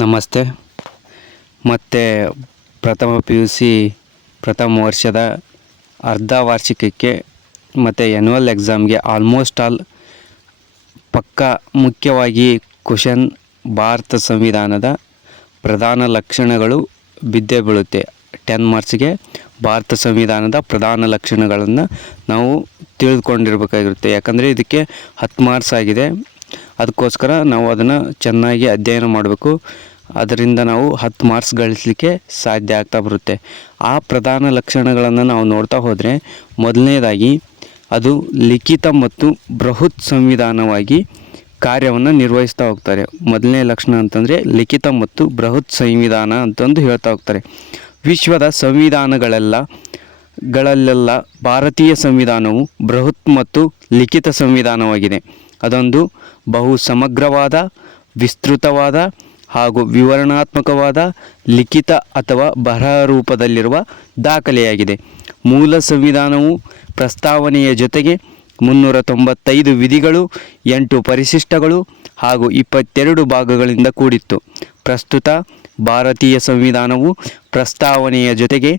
ನಮಸ್ತೆ. ಮತ್ತು ಪ್ರಥಮ PUC ಪ್ರಥಮ ವರ್ಷದ ಅರ್ಧ ವಾರ್ಷಿಕಕ್ಕೆ ಮತ್ತು ಆ್ಯನ್ಯುವಲ್ ಎಕ್ಸಾಮ್ಗೆ ಆಲ್ಮೋಸ್ಟ್ ಆಲ್ ಪಕ್ಕಾ ಮುಖ್ಯವಾಗಿ ಕ್ವಶನ್ ಭಾರತ ಸಂವಿಧಾನದ ಪ್ರಧಾನ ಲಕ್ಷಣಗಳು ಬಿದ್ದೇ ಬೀಳುತ್ತೆ. 10 ಮಾರ್ಕ್ಸ್ಗೆ ಭಾರತ ಸಂವಿಧಾನದ ಪ್ರಧಾನ ಲಕ್ಷಣಗಳನ್ನು ನಾವು ತಿಳಿದುಕೊಂಡಿರಬೇಕಾಗಿರುತ್ತೆ. ಯಾಕಂದರೆ ಇದಕ್ಕೆ 10 ಮಾರ್ಕ್ಸ್ ಆಗಿದೆ. ಅದಕ್ಕೋಸ್ಕರ ನಾವು ಅದನ್ನು ಚೆನ್ನಾಗಿ ಅಧ್ಯಯನ ಮಾಡಬೇಕು. ಅದರಿಂದ ನಾವು 10 ಮಾರ್ಕ್ಸ್ ಗಳಿಸಲಿಕ್ಕೆ ಸಾಧ್ಯ ಆಗ್ತಾ ಬರುತ್ತೆ. ಆ ಪ್ರಧಾನ ಲಕ್ಷಣಗಳನ್ನು ನಾವು ನೋಡ್ತಾ ಹೋದರೆ, ಮೊದಲನೇದಾಗಿ ಅದು ಲಿಖಿತ ಮತ್ತು ಬೃಹತ್ ಸಂವಿಧಾನವಾಗಿ ಕಾರ್ಯವನ್ನು ನಿರ್ವಹಿಸ್ತಾ ಹೋಗ್ತಾರೆ. ಮೊದಲನೇ ಲಕ್ಷಣ ಅಂತಂದರೆ ಲಿಖಿತ ಮತ್ತು ಬೃಹತ್ ಸಂವಿಧಾನ ಅಂತಂದು ಹೇಳ್ತಾ ಹೋಗ್ತಾರೆ. ವಿಶ್ವದ ಸಂವಿಧಾನಗಳಲ್ಲೆಲ್ಲ ಭಾರತೀಯ ಸಂವಿಧಾನವು ಬೃಹತ್ ಮತ್ತು ಲಿಖಿತ ಸಂವಿಧಾನವಾಗಿದೆ. ಅದೊಂದು ಬಹು ಸಮಗ್ರವಾದ, ವಿಸ್ತೃತವಾದ ಹಾಗೂ ವಿವರಣಾತ್ಮಕವಾದ ಲಿಖಿತ ಅಥವಾ ಬರಹ ರೂಪದಲ್ಲಿರುವ ದಾಖಲೆಯಾಗಿದೆ. ಮೂಲ ಸಂವಿಧಾನವು ಪ್ರಸ್ತಾವನೆಯ ಜೊತೆಗೆ 395 ವಿಧಿಗಳು, 8 ಪರಿಶಿಷ್ಟಗಳು ಹಾಗೂ 22 ಭಾಗಗಳಿಂದ ಕೂಡಿತ್ತು. ಪ್ರಸ್ತುತ ಭಾರತೀಯ ಸಂವಿಧಾನವು ಪ್ರಸ್ತಾವನೆಯ ಜೊತೆಗೆ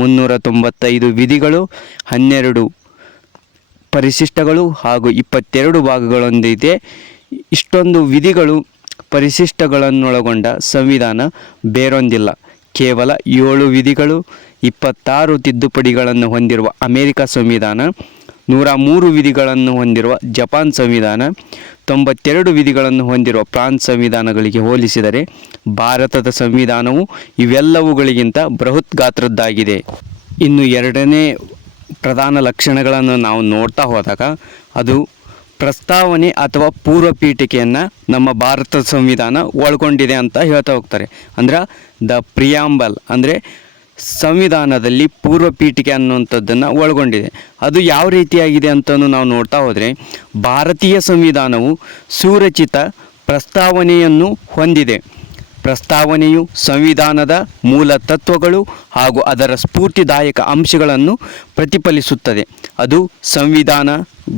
395 ವಿಧಿಗಳು, 12 ಪರಿಶಿಷ್ಟಗಳು ಹಾಗೂ 22 ಭಾಗಗಳೊಂದಿದೆ. ಇಷ್ಟೊಂದು ವಿಧಿಗಳು ಪರಿಶಿಷ್ಟಗಳನ್ನೊಳಗೊಂಡ ಸಂವಿಧಾನ ಬೇರೊಂದಿಲ್ಲ. ಕೇವಲ 7 ವಿಧಿಗಳು, 26 ತಿದ್ದುಪಡಿಗಳನ್ನು ಹೊಂದಿರುವ ಅಮೆರಿಕ ಸಂವಿಧಾನ, 103 ವಿಧಿಗಳನ್ನು ಹೊಂದಿರುವ ಜಪಾನ್ ಸಂವಿಧಾನ, 92 ವಿಧಿಗಳನ್ನು ಹೊಂದಿರುವ ಫ್ರಾನ್ಸ್ ಸಂವಿಧಾನಗಳಿಗೆ ಹೋಲಿಸಿದರೆ ಭಾರತದ ಸಂವಿಧಾನವು ಇವೆಲ್ಲವುಗಳಿಗಿಂತ ಬೃಹತ್ ಗಾತ್ರದ್ದಾಗಿದೆ. ಇನ್ನು ಎರಡನೇ ಪ್ರಧಾನ ಲಕ್ಷಣಗಳನ್ನು ನಾವು ನೋಡ್ತಾ ಹೋದಾಗ, ಅದು ಪ್ರಸ್ತಾವನೆ ಅಥವಾ ಪೂರ್ವ ಪೀಠಿಕೆಯನ್ನು ನಮ್ಮ ಭಾರತದ ಸಂವಿಧಾನ ಒಳಗೊಂಡಿದೆ ಅಂತ ಹೇಳ್ತಾ ಹೋಗ್ತಾರೆ. ಅಂದ್ರೆ ದ ಪ್ರಿಯಾಂಬಲ್ ಅಂದರೆ ಸಂವಿಧಾನದಲ್ಲಿ ಪೂರ್ವ ಪೀಠಿಕೆ ಅನ್ನುವಂಥದ್ದನ್ನು ಒಳಗೊಂಡಿದೆ. ಅದು ಯಾವ ರೀತಿಯಾಗಿದೆ ಅಂತಲೂ ನಾವು ನೋಡ್ತಾ ಹೋದರೆ, ಭಾರತೀಯ ಸಂವಿಧಾನವು ಸುರಚಿತ ಪ್ರಸ್ತಾವನೆಯನ್ನು ಹೊಂದಿದೆ. ಪ್ರಸ್ತಾವನೆಯು ಸಂವಿಧಾನದ ಮೂಲ ತತ್ವಗಳು ಹಾಗೂ ಅದರ ಸ್ಫೂರ್ತಿದಾಯಕ ಅಂಶಗಳನ್ನು ಪ್ರತಿಫಲಿಸುತ್ತದೆ. ಅದು ಸಂವಿಧಾನ,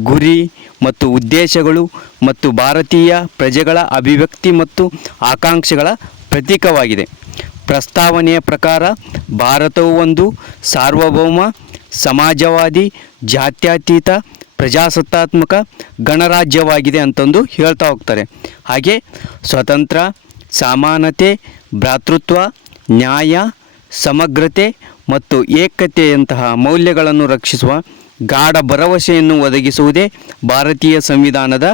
ಗುರಿ ಮತ್ತು ಉದ್ದೇಶಗಳು ಮತ್ತು ಭಾರತೀಯ ಪ್ರಜೆಗಳ ಅಭಿವ್ಯಕ್ತಿ ಮತ್ತು ಆಕಾಂಕ್ಷೆಗಳ ಪ್ರತೀಕವಾಗಿದೆ. ಪ್ರಸ್ತಾವನೆಯ ಪ್ರಕಾರ ಭಾರತವು ಒಂದು ಸಾರ್ವಭೌಮ, ಸಮಾಜವಾದಿ, ಜಾತ್ಯತೀತ, ಪ್ರಜಾಸತ್ತಾತ್ಮಕ ಗಣರಾಜ್ಯವಾಗಿದೆ ಅಂತಂದು ಹೇಳ್ತಾ ಹೋಗ್ತಾರೆ. ಹಾಗೆ ಸ್ವತಂತ್ರ, ಸಮಾನತೆ, ಭ್ರಾತೃತ್ವ, ನ್ಯಾಯ, ಸಮಗ್ರತೆ ಮತ್ತು ಏಕತೆಯಂತಹ ಮೌಲ್ಯಗಳನ್ನು ರಕ್ಷಿಸುವ ಗಾಢ ಭರವಸೆಯನ್ನು ಒದಗಿಸುವುದೇ ಭಾರತೀಯ ಸಂವಿಧಾನದ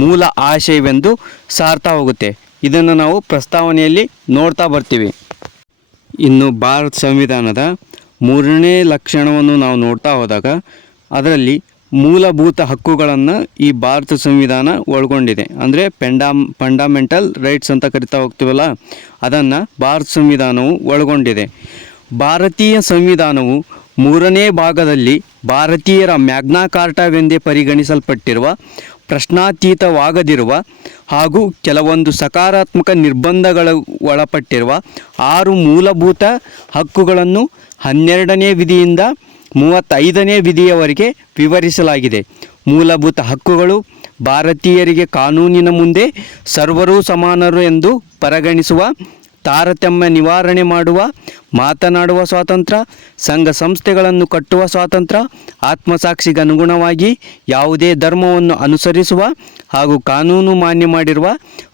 ಮೂಲ ಆಶಯವೆಂದು ಸಾರ್ತಾ ಹೋಗುತ್ತೆ. ಇದನ್ನು ನಾವು ಪ್ರಸ್ತಾವನೆಯಲ್ಲಿ ನೋಡ್ತಾ ಬರ್ತೀವಿ. ಇನ್ನು ಭಾರತ ಸಂವಿಧಾನದ 3ನೇ ಲಕ್ಷಣವನ್ನು ನಾವು ನೋಡ್ತಾ ಹೋದಾಗ, ಅದರಲ್ಲಿ ಮೂಲಭೂತ ಹಕ್ಕುಗಳನ್ನು ಈ ಭಾರತ ಸಂವಿಧಾನ ಒಳಗೊಂಡಿದೆ. ಅಂದರೆ ಫಂಡಮೆಂಟಲ್ ರೈಟ್ಸ್ ಅಂತ ಕರಿತಾ ಹೋಗ್ತೀವಲ್ಲ, ಅದನ್ನು ಭಾರತ ಸಂವಿಧಾನವು ಒಳಗೊಂಡಿದೆ. ಭಾರತೀಯ ಸಂವಿಧಾನವು 3ನೇ ಭಾಗದಲ್ಲಿ ಭಾರತೀಯರ ಮ್ಯಾಗ್ನಾ ಕಾರ್ಟಾವೆಂದೇ ಪರಿಗಣಿಸಲ್ಪಟ್ಟಿರುವ, ಪ್ರಶ್ನಾತೀತವಾಗದಿರುವ ಹಾಗೂ ಕೆಲವೊಂದು ಸಕಾರಾತ್ಮಕ ನಿರ್ಬಂಧಗಳು ಒಳಪಟ್ಟಿರುವ 6 ಮೂಲಭೂತ ಹಕ್ಕುಗಳನ್ನು 12ನೇ ವಿಧಿಯಿಂದ 35ನೇ ವಿಧಿಯವರೆಗೆ ವಿವರಿಸಲಾಗಿದೆ. ಮೂಲಭೂತ ಹಕ್ಕುಗಳು ಭಾರತೀಯರಿಗೆ ಕಾನೂನಿನ ಮುಂದೆ ಸರ್ವರೂ ಸಮಾನರು ಎಂದು ಪರಿಗಣಿಸುವ, ತಾರತಮ್ಯ ನಿವಾರಣೆ ಮಾಡುವ, ಮಾತನಾಡುವ ಸ್ವಾತಂತ್ರ್ಯ, ಸಂಘ ಸಂಸ್ಥೆಗಳನ್ನು ಕಟ್ಟುವ ಸ್ವಾತಂತ್ರ್ಯ, ಆತ್ಮಸಾಕ್ಷಿಗೆ ಅನುಗುಣವಾಗಿ ಯಾವುದೇ ಧರ್ಮವನ್ನು ಅನುಸರಿಸುವ ಹಾಗೂ ಕಾನೂನು ಮಾನ್ಯ ಮಾಡಿರುವ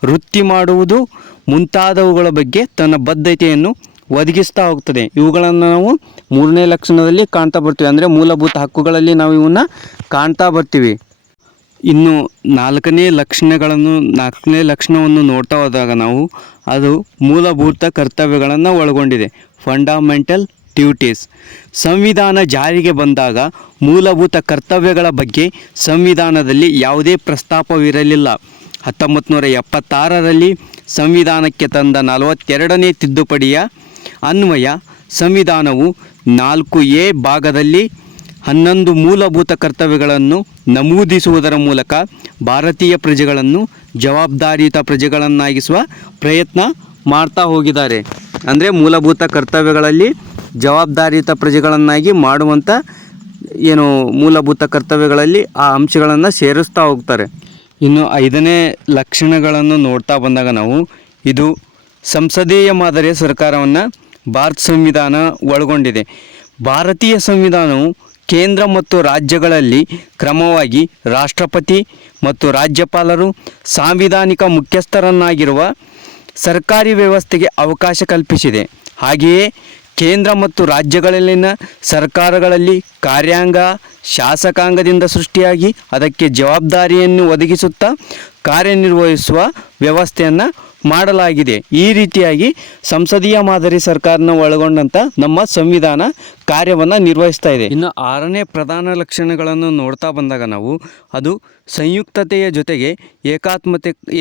ವೃತ್ತಿ ಮಾಡುವುದು ಮುಂತಾದವುಗಳ ಬಗ್ಗೆ ತನ್ನ ಬದ್ಧತೆಯನ್ನು ಒದಗಿಸ್ತಾ ಹೋಗ್ತದೆ. ಇವುಗಳನ್ನು ನಾವು 3ನೇ ಲಕ್ಷಣದಲ್ಲಿ ಕಾಣ್ತಾ ಬರ್ತೀವಿ. ಅಂದರೆ ಮೂಲಭೂತ ಹಕ್ಕುಗಳಲ್ಲಿ ನಾವು ಇವನ್ನ ಕಾಣ್ತಾ ಬರ್ತೀವಿ. ಇನ್ನು 4ನೇ ಲಕ್ಷಣವನ್ನು ನೋಡ್ತಾ ಹೋದಾಗ ನಾವು, ಅದು ಮೂಲಭೂತ ಕರ್ತವ್ಯಗಳನ್ನು ಒಳಗೊಂಡಿದೆ. Fundamental duties. ಸಂವಿಧಾನ ಜಾರಿಗೆ ಬಂದಾಗ ಮೂಲಭೂತ ಕರ್ತವ್ಯಗಳ ಬಗ್ಗೆ ಸಂವಿಧಾನದಲ್ಲಿ ಯಾವುದೇ ಪ್ರಸ್ತಾಪವಿರಲಿಲ್ಲ. 1976ರಲ್ಲಿ ಸಂವಿಧಾನಕ್ಕೆ ತಂದ 42ನೇ ತಿದ್ದುಪಡಿಯ ಅನ್ವಯ ಸಂವಿಧಾನವು 4A ಭಾಗದಲ್ಲಿ 11 ಮೂಲಭೂತ ಕರ್ತವ್ಯಗಳನ್ನು ನಮೂದಿಸುವುದರ ಮೂಲಕ ಭಾರತೀಯ ಪ್ರಜೆಗಳನ್ನು ಜವಾಬ್ದಾರಿಯುತ ಪ್ರಜೆಗಳನ್ನಾಗಿಸುವ ಪ್ರಯತ್ನ ಮಾಡ್ತಾ ಹೋಗಿದ್ದಾರೆ. ಅಂದರೆ ಮೂಲಭೂತ ಕರ್ತವ್ಯಗಳಲ್ಲಿ ಜವಾಬ್ದಾರಿಯುತ ಪ್ರಜೆಗಳನ್ನಾಗಿ ಮಾಡುವಂಥ ಮೂಲಭೂತ ಕರ್ತವ್ಯಗಳಲ್ಲಿ ಆ ಅಂಶಗಳನ್ನು ಸೇರಿಸ್ತಾ ಹೋಗ್ತಾರೆ. ಇನ್ನು 5ನೇ ಲಕ್ಷಣಗಳನ್ನು ನೋಡ್ತಾ ಬಂದಾಗ ನಾವು, ಇದು ಸಂಸದೀಯ ಮಾದರಿಯ ಸರ್ಕಾರವನ್ನು ಭಾರತ ಸಂವಿಧಾನ ಒಳಗೊಂಡಿದೆ. ಭಾರತೀಯ ಸಂವಿಧಾನವು ಕೇಂದ್ರ ಮತ್ತು ರಾಜ್ಯಗಳಲ್ಲಿ ಕ್ರಮವಾಗಿ ರಾಷ್ಟ್ರಪತಿ ಮತ್ತು ರಾಜ್ಯಪಾಲರು ಸಾಂವಿಧಾನಿಕ ಮುಖ್ಯಸ್ಥರನ್ನಾಗಿರುವ ಸರ್ಕಾರಿ ವ್ಯವಸ್ಥೆಗೆ ಅವಕಾಶ ಕಲ್ಪಿಸಿದೆ. ಹಾಗೆಯೇ ಕೇಂದ್ರ ಮತ್ತು ರಾಜ್ಯಗಳಲ್ಲಿನ ಸರ್ಕಾರಗಳಲ್ಲಿ ಕಾರ್ಯಾಂಗ ಶಾಸಕಾಂಗದಿಂದ ಸೃಷ್ಟಿಯಾಗಿ ಅದಕ್ಕೆ ಜವಾಬ್ದಾರಿಯನ್ನು ಒದಗಿಸುತ್ತಾ ಕಾರ್ಯನಿರ್ವಹಿಸುವ ವ್ಯವಸ್ಥೆಯನ್ನು ಮಾಡಲಾಗಿದೆ. ಈ ರೀತಿಯಾಗಿ ಸಂಸದೀಯ ಮಾದರಿ ಸರ್ಕಾರನ ಒಳಗೊಂಡಂಥ ನಮ್ಮ ಸಂವಿಧಾನ ಕಾರ್ಯವನ್ನು ನಿರ್ವಹಿಸ್ತಾ ಇದೆ. ಇನ್ನು 6ನೇ ಪ್ರಧಾನ ಲಕ್ಷಣಗಳನ್ನು ನೋಡ್ತಾ ಬಂದಾಗ ನಾವು ಅದು ಸಂಯುಕ್ತತೆಯ ಜೊತೆಗೆ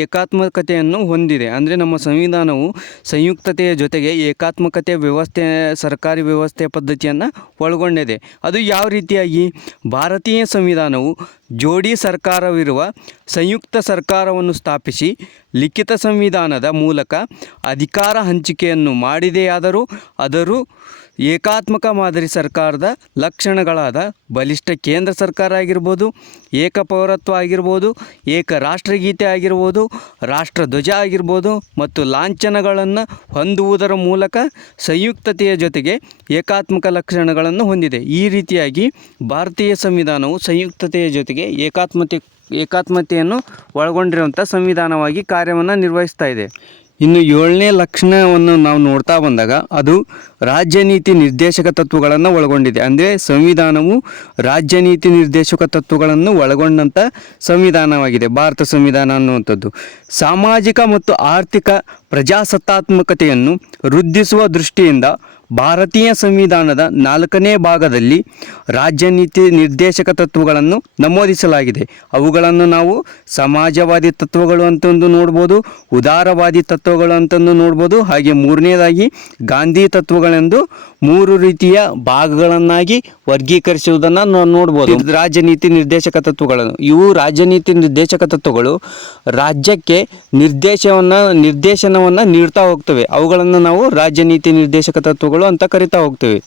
ಏಕಾತ್ಮಕತೆಯನ್ನು ಹೊಂದಿದೆ. ಅಂದರೆ ನಮ್ಮ ಸಂವಿಧಾನವು ಸಂಯುಕ್ತತೆಯ ಜೊತೆಗೆ ಏಕಾತ್ಮಕತೆ ವ್ಯವಸ್ಥೆ ಸರ್ಕಾರಿ ವ್ಯವಸ್ಥೆಯ ಪದ್ಧತಿಯನ್ನು ಒಳಗೊಂಡಿದೆ. ಅದು ಯಾವ ರೀತಿಯಾಗಿ ಭಾರತೀಯ ಸಂವಿಧಾನವು ಜೋಡಿ ಸರ್ಕಾರವಿರುವ ಸಂಯುಕ್ತ ಸರ್ಕಾರವನ್ನು ಸ್ಥಾಪಿಸಿ ಲಿಖಿತ ಸಂವಿಧಾನದ ಮೂಲಕ ಅಧಿಕಾರ ಹಂಚಿಕೆಯನ್ನು ಮಾಡಿದೆಯಾದರೂ ಆದರೂ ಏಕಾತ್ಮಕ ಮಾದರಿ ಸರ್ಕಾರದ ಲಕ್ಷಣಗಳಾದ ಬಲಿಷ್ಠ ಕೇಂದ್ರ ಸರ್ಕಾರ ಆಗಿರ್ಬೋದು, ಏಕಪೌರತ್ವ ಆಗಿರ್ಬೋದು, ಏಕ ರಾಷ್ಟ್ರಗೀತೆ ಆಗಿರ್ಬೋದು, ರಾಷ್ಟ್ರಧ್ವಜ ಆಗಿರ್ಬೋದು ಮತ್ತು ಲಾಂಛನಗಳನ್ನು ಹೊಂದುವುದರ ಮೂಲಕ ಸಂಯುಕ್ತತೆಯ ಜೊತೆಗೆ ಏಕಾತ್ಮಕ ಲಕ್ಷಣಗಳನ್ನು ಹೊಂದಿದೆ. ಈ ರೀತಿಯಾಗಿ ಭಾರತೀಯ ಸಂವಿಧಾನವು ಸಂಯುಕ್ತತೆಯ ಜೊತೆಗೆ ಏಕಾತ್ಮತೆಯನ್ನು ಒಳಗೊಂಡಿರುವಂಥ ಸಂವಿಧಾನವಾಗಿ ಕಾರ್ಯವನ್ನು ನಿರ್ವಹಿಸ್ತಾ ಇದೆ. ಇನ್ನು 7ನೇ ಲಕ್ಷಣವನ್ನು ನಾವು ನೋಡ್ತಾ ಬಂದಾಗ ಅದು ರಾಜ್ಯ ನೀತಿ ನಿರ್ದೇಶಕ ತತ್ವಗಳನ್ನು ಒಳಗೊಂಡಿದೆ. ಅಂದರೆ ಸಂವಿಧಾನವು ರಾಜ್ಯ ನೀತಿ ನಿರ್ದೇಶಕ ತತ್ವಗಳನ್ನು ಒಳಗೊಂಡಂಥ ಸಂವಿಧಾನವಾಗಿದೆ ಭಾರತ ಸಂವಿಧಾನ ಅನ್ನುವಂಥದ್ದು. ಸಾಮಾಜಿಕ ಮತ್ತು ಆರ್ಥಿಕ ಪ್ರಜಾಸತ್ತಾತ್ಮಕತೆಯನ್ನು ವೃದ್ಧಿಸುವ ದೃಷ್ಟಿಯಿಂದ ಭಾರತೀಯ ಸಂವಿಧಾನದ 4ನೇ ಭಾಗದಲ್ಲಿ ರಾಜ್ಯ ನೀತಿ ನಿರ್ದೇಶಕ ತತ್ವಗಳನ್ನು ನಮೂದಿಸಲಾಗಿದೆ. ಅವುಗಳನ್ನು ನಾವು ಸಮಾಜವಾದಿ ತತ್ವಗಳು ಅಂತಂದು ನೋಡ್ಬೋದು, ಉದಾರವಾದಿ ತತ್ವಗಳು ಅಂತಂದು ನೋಡ್ಬೋದು, ಹಾಗೆ 3ನೇದಾಗಿ ಗಾಂಧಿ ತತ್ವಗಳೆಂದು 3 ರೀತಿಯ ಭಾಗಗಳನ್ನಾಗಿ ವರ್ಗೀಕರಿಸುವುದನ್ನು ನಾವು ನೋಡ್ಬೋದು. ರಾಜ್ಯ ನೀತಿ ನಿರ್ದೇಶಕ ತತ್ವಗಳನ್ನು, ಇವು ರಾಜ್ಯ ನೀತಿ ನಿರ್ದೇಶಕ ತತ್ವಗಳು ರಾಜ್ಯಕ್ಕೆ ನಿರ್ದೇಶನವನ್ನು ನೀಡ್ತಾ ಹೋಗ್ತವೆ. ಅವುಗಳನ್ನು ನಾವು ರಾಜ್ಯ ನೀತಿ ನಿರ್ದೇಶಕ ತತ್ವಗಳು ಅಂತ ಕರಿತಾ ಹೋಗ್ತೇವೆ.